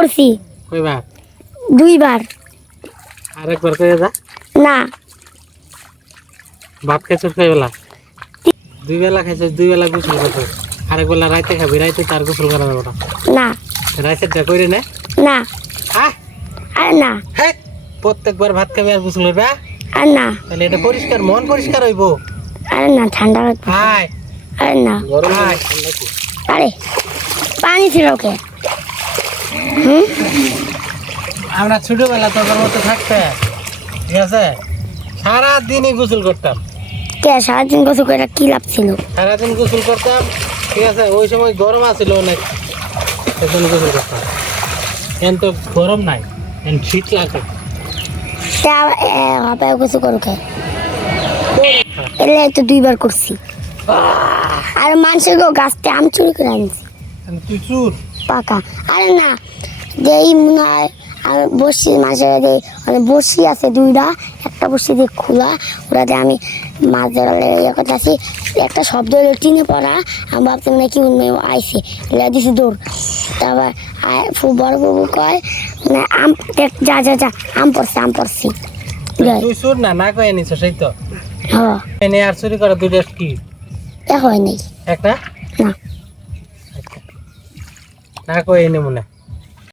করছি কয়বার? দুইবার। আরেকবার কয়ে যা। না ভাত খাইছিস কয় বেলা? দুই বেলা খাইছিস, দুই বেলা গোসল করছিস। আরেক বেলা রাইতে খাবি, রাইতে তার গোসল করা যাবে না। না রাইতের যা কইরে না। না হ্যাঁ আর না হ্যাঁ, প্রত্যেকবার ভাত খাবি আর গোসল করবে? আর না তাহলে এটা পরিষ্কার, মন পরিষ্কার হইব। আর না ঠান্ডা লাগবে হাই আর না হাই, আরে পানি ছিল ওকে আমরা ছোটবেলা তোর মতো থাকতে, ঠিক আছে, সারাদিনই গোসল করতাম। কে সারাদিন গোসল করে কি লাভ ছিল? সারাদিন গোসল করতাম, ঠিক আছে। ওই সময় গরম আছিল অনেক, সেজন্য গোসল করতাম। এখন তো গরম নাই, এখন শীত লাগে। হবে গোসল করুকে এলে তো দুইবার করছি। আর মানুষের গাছতে আম চুরি করে আনছি তুই চুর পাকা। আরে না যেই মনে হয় আর বসি মাঝে মানে বসি আছে দুইটা, একটা বসি দিয়ে খোলা, ওটাতে আমি মাছ ধরালে ইয়ে করতে আসি, একটা শব্দ হলো টিনে পড়া। আমি ভাবতাম না কি আইসি দিছি দৌড়। তারপর বড় বাবু কয় মানে আম যা যা যা আম পড়ছি তুই চুর না, না কয়ে নিছ সেই তো। হ্যাঁ এনে আর চুরি করা দুইটা কি হয় নাই একটা না না কয়ে এনে মনে